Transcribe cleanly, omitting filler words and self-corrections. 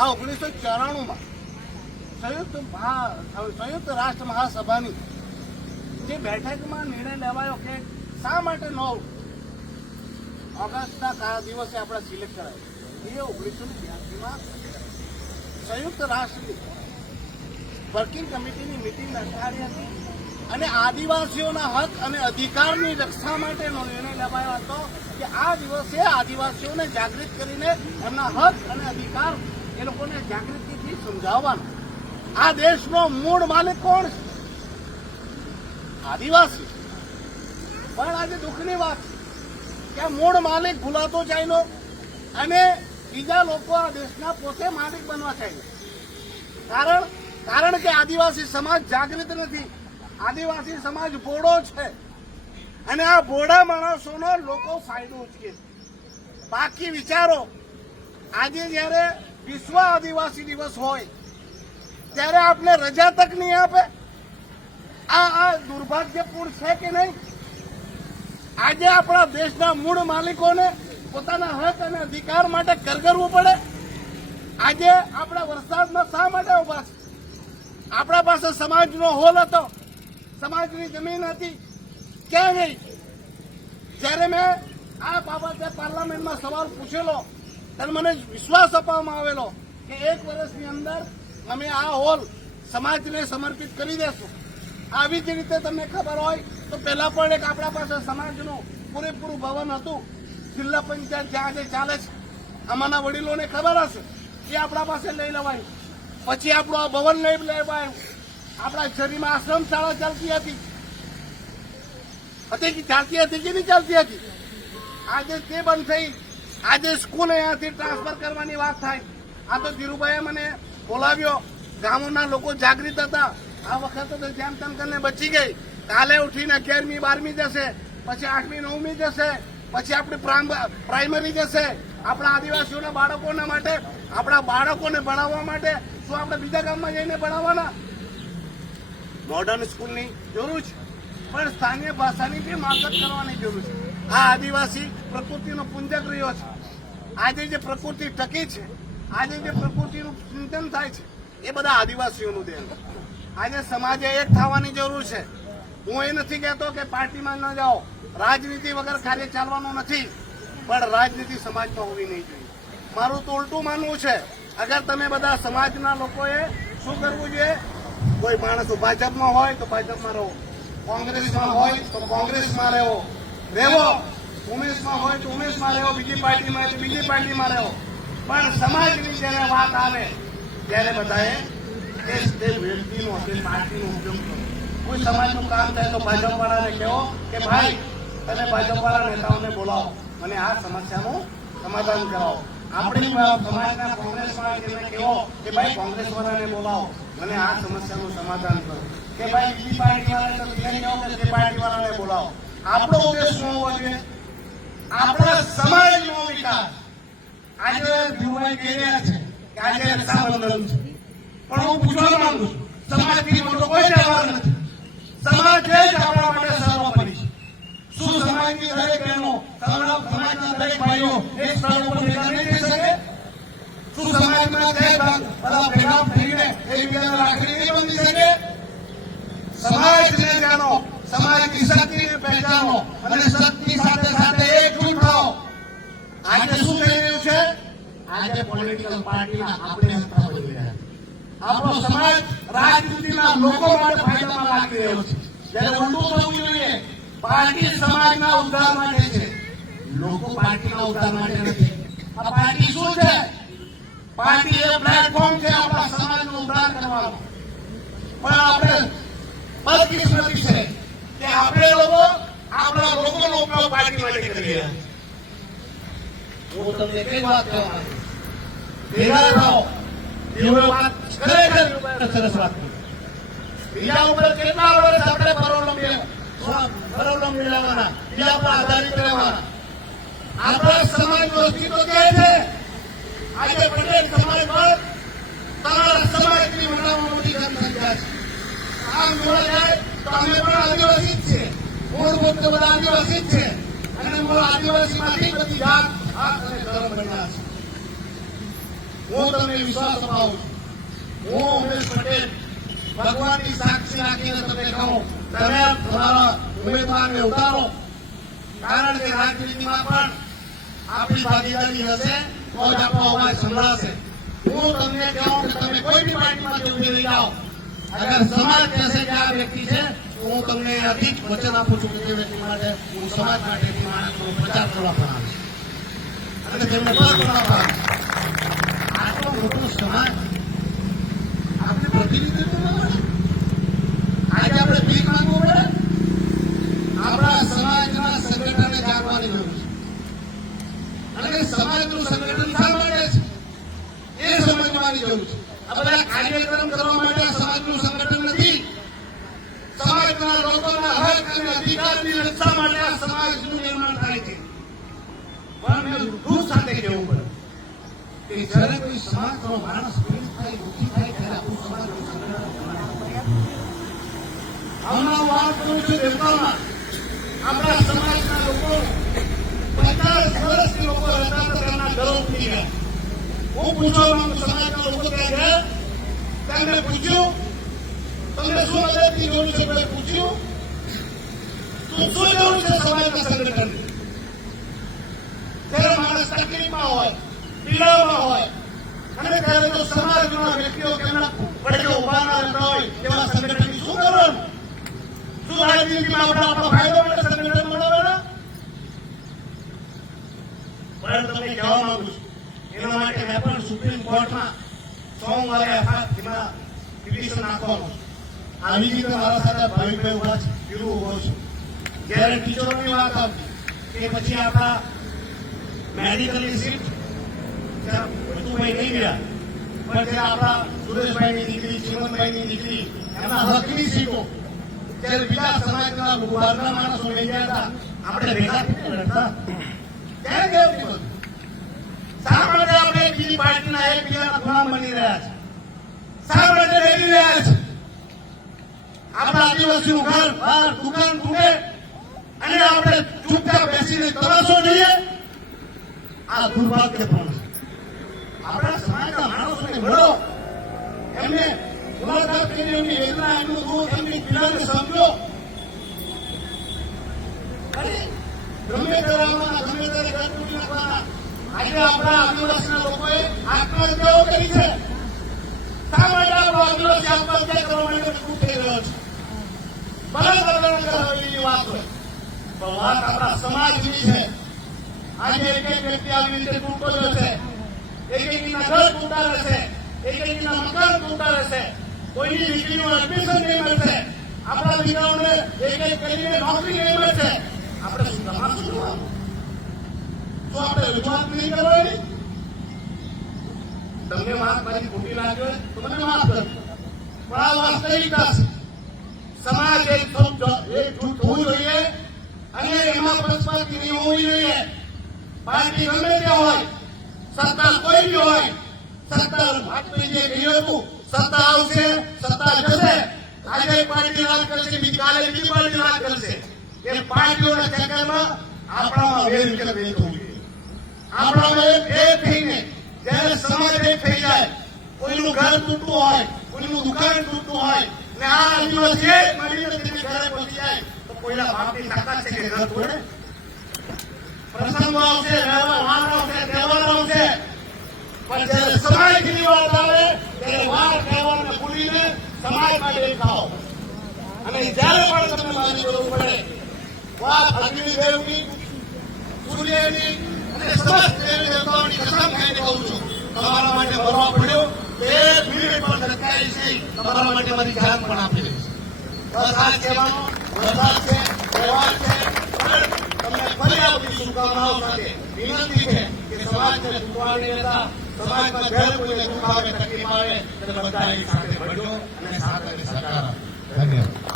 આ 1994માં સંયુક્ત રાષ્ટ્ર મહાસભાની જે બેઠકમાં નિર્ણય લેવાયો કે શા માટે 9 ઓગસ્ટના દિવસે આપણે સિલેક્ટ કરાય, એ 1982માં સંયુક્ત રાષ્ટ્રની વર્કિંગ કમિટીની મિટિંગ અટકાવી હતી અને આદિવાસીઓના હક અને અધિકારની રક્ષા માટેનો નિર્ણય લેવાયો હતો કે આ દિવસે આદિવાસીઓને જાગૃત કરીને એમના હક અને અધિકાર એ લોકોને જાગૃતિથી સમજાવવાનો. આ દેશનો મૂળ માલિક કોણ છે? આદિવાસી. પણ આજે દુઃખની વાત છે કે મૂળ માલિક ભૂલાતો ચાલ્યો અને બીજા લોકો આ દેશના પોતે માલિક બનવા ચાલ્યા. કારણ કે આદિવાસી સમાજ જાગૃત નથી. આદિવાસી સમાજ બોડો છે અને આ બોડા માણસોનો લોકો ફાયદો ઉચકે છે. બાકી વિચારો, આજે જયારે વિશ્વ આદિવાસી દિવસ હોય ત્યારે આપને રજા તક નહીં આપે. આ દુર્ભાગ્યપૂર્ણ છે કે નહીં? આજે આપણા દેશના મૂળ માલિકોને પોતાના હક અને અધિકાર માટે કરગરવું પડે. આજે આપણા વરસાદમાં શા માટે ઉભા છે? આપણા પાસે સમાજનો હોલ હતો, સમાજની જમીન હતી, ક્યાં ગઈ? જ્યારે મેં આ બાબતે પાર્લામેન્ટમાં સવાલ પૂછેલો ત્યારે મને વિશ્વાસ આપવામાં આવેલો કે 1 વર્ષની અંદર અમે આ હોલ સમાજને સમર્પિત કરી દેશું. આવી જ રીતે તમને ખબર હોય તો પહેલા પણ એક આપણા પાસે સમાજનું પૂરેપૂરું ભવન હતું, જિલ્લા પંચાયત જ્યાં આજે ચાલે છે. અમારા વડીલોને ખબર હશે એ આપણા પાસે લઈ લેવાયું. પછી આપણું આ ભવન લઈ લેવાયું. આપણા શરીરમાં આશ્રમ શાળા ચાલતી હતી કે નહીં ચાલતી હતી? આજે તે બંધ થઈ. આજે સ્કૂલ અહીંયાથી ટ્રાન્સફર કરવાની વાત થાય. આ તો ધીરુભાઈએ મને બોલાવ્યો. ગામોના લોકો જાગૃત હતા. આ વખતે તો જેમ તેમ કરીને બચી ગઈ. કાલે ઉઠીને 11મી 12મી જશે, પછી 8મી 9મી જશે, પછી આપણી પ્રાઇમરી જશે. આપણા આદિવાસીઓના બાળકોના માટે, આપણા બાળકોને ભણાવવા માટે શું આપણે બીજા ગામમાં જઈને ભણાવવાના? મોડર્ન સ્કૂલની જરૂર છે, પણ સ્થાનિય ભાષાની બી માગત કરવાની જરૂર છે. આ આદિવાસી પ્રકૃતિનો પુંજક રહ્યો છે. આજે જે પ્રકૃતિ ટકી છે, આજે જે પ્રકૃતિનું ચિંતન થાય છે, એ બધા આદિવાસીઓનું દેન. આજે સમાજે એક થવાની જરૂર છે. હું એ નથી કહેતો કે પાર્ટીમાં ન જાઓ, રાજનીતિ વગર કાર્ય ચાલવાનું નથી, પણ રાજનીતિ સમાજમાં હોવી નહીં જોઈએ. મારું તો ઉલટું માનવું છે. અગર તમે બધા સમાજના લોકોએ શું કરવું જોઈએ? કોઈ માણસ ભાજપમાં હોય તો ભાજપમાં રહો, કોંગ્રેસમાં હોય તો કોંગ્રેસમાં રહેવો, ઉમેશમાં હોય તો ઉમેશમાં રહેવો, બીજી પાર્ટીમાં હોય તો બીજી પાર્ટીમાં રહેવો. પણ સમાજની જયારે વાત આવે ત્યારે બધાએ તે વ્યક્તિનો તે પાર્ટીનો ઉપયોગ કરો. કોઈ સમાજનું કામ થાય તો ભાજપવાળાને કહો કે ભાઈ તમે ભાજપવાળા નેતાઓને બોલાવો, મને આ સમસ્યાનું સમાધાન કરાવો. આપણી સમાજના કોંગ્રેસમાં તેને કહો કે ભાઈ કોંગ્રેસવાળાને બોલાવો, મને આ સમસ્યાનું સમાધાન કરો. કે ભાઈ બીજી પાર્ટીવાળાને કહો કે તે પાર્ટીવાળાને બોલાવો. આપણો ઉદ્દેશ શું હોવો જોઈએ? આપણા સમાજનો વિકાસ. આજે ધીરુભાઈ કહી રહ્યા છે કે આજે રક્ષાબંધન છે, પણ હું પૂછવા માંગુ છું, સમાજથી મોટો કોઈ તહેવાર નથી. સમાજ જ આપણા માટે સર્વોપરી છે. શું સમાજની દરેક બહેનો, સમાજના દરેક ભાઈઓ એક સ્થળ ઉપર ભેગા નહીં થઈ શકે? શું સમાજમાં બધા ભેગા થઈને એકબીજાને રાખડી નહીં બાંધી શકે? સમાજને જાણો, સમાજની શક્તિને પહેચાનો અને શક્તિ સાથે સાથે એકજૂટ થાઓ. આજે શું થઈ રહ્યું છે? આજે પોલિટિકલ પાર્ટીના આપણે અંતરા બની રહ્યા છે. આપણો સમાજ રાજનીતિના લોકો માટે ફાયદામાં લાગી રહ્યો છે, જ્યારે ઉલટું થવું જોઈએ. પાર્ટી સમાજના ઉદ્ધાર માટે છે, લોકો પાર્ટીના ઉદ્ધાર માટે નથી. આ પાર્ટી શું છે? પાર્ટી એ પ્લેટફોર્મ છે આપણા સમાજનો ઉદ્ધાર કરવાનો. પણ આપણે બદકિસ્મતી છે કે આપણે લોકો આપણા લોકોનો ઉપયોગ પાર્ટી માટે કરી રહ્યા છે. હું તમને કઈ વાત કહેવા માંગુ, ભેગા થાઓ. એવો વાત ખરેખર સરસ વાત કરી. બીજા ઉપર કેટલા વર્ષ આપણે પરોલમ મેળવવાના, બીજા પર આધારિત રહેવાના. આપણા સમાજનું અસ્તિત્વ કહે છે. આજે પટેલ સમાજ પર તમારા સમાજની બનાવવા મોટી જનસંખ્યા છે. આમ જોવા જાય તો અમે પણ આદિવાસી જ છીએ, મૂળભૂત બધા આદિવાસી જ છે અને મૂળ આદિવાસીમાંથી બધી જાત હાથ અને ધર્મ બન્યા છે. હું તમને વિશ્વાસ અપાવું છું. હું ઉમેશ પટેલ ભગવાનની સાક્ષી રાખીને તમને કહું, તમે તમારા ઉમેદવારને ઉતારો, કારણ કે રાજનીતિમાં પણ આપણી ભાગીદારી હશે તો જ આપણો અવાજ સંભળાશે. હું તમને કહું કે તમે કોઈ બી પાર્ટીમાંથી ઉભી રહી જાઓ, અગર સમાજ કહેશે કે આ વ્યક્તિ છે, હું તમને અધિક વચન આપું છું કે તે વ્યક્તિ માટે હું સમાજ માટેની માણસનો પ્રચાર કરવા પણ આવીશ અને તેમને બળ કરવા પણ આવીશ. આટલો મોટો સમાજ આપણે પ્રતિનિધિત્વ ન મળે. આજે આપણે ભીખ માંગવું પડે. આપણા સમાજના સંગઠનને જાગવાની જરૂર છે અને સમાજનું સંગઠન શા માટે છે એ સમજવાની જરૂર છે. આ બધા કાર્યક્રમ કરવા માટે સમાજનું સંગઠન નથી. સમાજના લોકોના હક અને અધિકારની રક્ષા માટે આ સમાજનું નિર્માણ થાય છે. પણ મેં દુઃખ સાથે કહેવું પડે કે જ્યારે કોઈ સમાજનો માણસ પીડિત થાય, દુઃખી થાય ત્યારે આપણું સમાજનું સંગઠન હમણાં વાત કરું છું દેવતામાં આપણા સમાજના લોકો 50 વર્ષથી લોકો રહેતા હતા, તેમના ઘરો ઉઠી ગયા. હું પૂછવા માંગુ સમાજના લોકો ત્યાં ગયા, તેમને પૂછ્યું તમને શું મદદની જરૂર છે? કોઈ પૂછ્યું તું શું જરૂર છે સમાજના સંગઠનની? ત્યારે માણસ તકલીફમાં હોય, પીડામાં હોય અને ત્યારે તો સમાજના વ્યક્તિઓ તેમના વડે ઉભા ના રહેતા હોય તેવા સંગઠનની શું કરવાનું? શું રાજનીતિમાં આપણે આપણો ફાયદો માટે સંગઠન બનાવવાના? પણ તમને કહેવા માંગુ છું, એના માટે મેં પણ સુપ્રીમ કોર્ટમાં સોમવારે પિટિશન નાખવાનું છું. આવી રીતે મારા સાથે ભાવિકભાઈ ઉભા છે, પીરું ઉભો છું. જયારે ટીચરોની વાત આવતી કે પછી આપણા મેડિકલની સીટ ભતુભાઈ નહીં ગયા, પણ જે આપણા સુરેશભાઈની દીકરી, ચીમનભાઈની દીકરી, એમના હકની સીટો જ્યારે બીજા સમાજના બહારના માણસો લઈ ગયા હતા, આપણે ભેગા થઈને લડતા ત્યારે કેવું બધું? શા માટે આપણે બીજી પાર્ટીના એકબીજાના ગુલામ બની રહ્યા છે? શા માટે લડી રહ્યા છે? આપણા આદિવાસીનું ઘર બહાર દુકાન તૂટે અને આપણે ચૂપચાપ બેસીને તરસો જોઈએ? આ દુર્ભાગ્યપૂર્ણ છે. આપણા સમાજના માણસોને મળો, એમને મુલાકાત કરી, એમની વેદના, એમનું દુઃખ, એમની પીડાને સમજો. અને ગમે કરવાના, ગમે ત્યારે ઘર તૂટી નાખવાના. આજે આપણા આદિવાસીના લોકોએ આત્મહત્યાઓ કરી છે. શા માટે આપણો આદિવાસી આત્મહત્યા કરવા માટે મજબૂર થઈ રહ્યો છે? ભલે કલ્યાણ કરાવેલી વાત હોય, પણ વાત આપણા સમાજની છે. આજે એક એક વ્યક્તિ આવી રીતે તૂટતો જશે, એક એકના ઘર તૂટતા રહેશે, એક એકના મકાન તૂટતા રહેશે, કોઈની દીકરીનું એડમિશન નહીં મળશે, આપણા દીકરાઓને એક એક કરીને નોકરી નહીં મળશે. આપણે શું તમારું શું જોવાનું? શું આપણે રજૂઆત નહીં કરવાની? તમને વાત મારી ખોટી લાગ્યો હોય તો મને માફ કરજો, પણ આ વાસ્તવિકતા છે. સમાજ એકજૂથ થવું જોઈએ અને એમાં પક્ષપાતી હોવી જોઈએ. પાર્ટી ગમે તે હોય, સત્તા કોઈ બી હોય, સત્તા ભાજપે જે કહ્યું હતું, સત્તા આવશે, સત્તા જશે. આજે એક પાર્ટી રાજ કરશે, બીજી કાલે બીજી પાર્ટી રાજ કરશે. એ પાર્ટીઓના ચક્કરમાં આપણામાં વેર વિખેર નહીં થવું જોઈએ. આપણામાં એક થઈને જયારે સમાજ એક થઈ જાય, કોઈનું ઘર તૂટતું હોય, કોઈનું દુકાન તૂટતું હોય ને આ આદિવાસી એક મળીને તેની ઘરે પહોંચી જાય તો કોઈના બાપની તાકાત છે કે ઘર તોડે? પ્રસંગો આવશે, વાર આવશે, તહેવાર આવશે, પણ જયારે સમાજની વાત આવે ત્યારે વાર તહેવારને ભૂલીને સમાજ માટે ખાઓ. અને જયારે પણ તમને મારી જરૂર પડે, વાત અગ્નિદેવની, સૂર્યની અને સમસ્ત દેવી દેવતાઓની કસમ ખાઈને કહું છું, તમારા માટે મરવા પડ્યો, 1 મિનિટ પણ સરકારી છે, તમારા માટે મારી જાન પણ આપી દઈશ. બસ આ કહેવાનો વરસાદ છે, તહેવાર છે. તમને ફરી આ બધી શુભકામનાઓ સાથે વિનંતી છે કે સમાજને તૂટવા નહીં દેતા. સમાજમાં જ્યારે કોઈને દુઃખ આવે, તકલીફ આવે, ત્યારે બધા એની સાથે મળજો અને સાથે સહકાર આપો. ધન્યવાદ.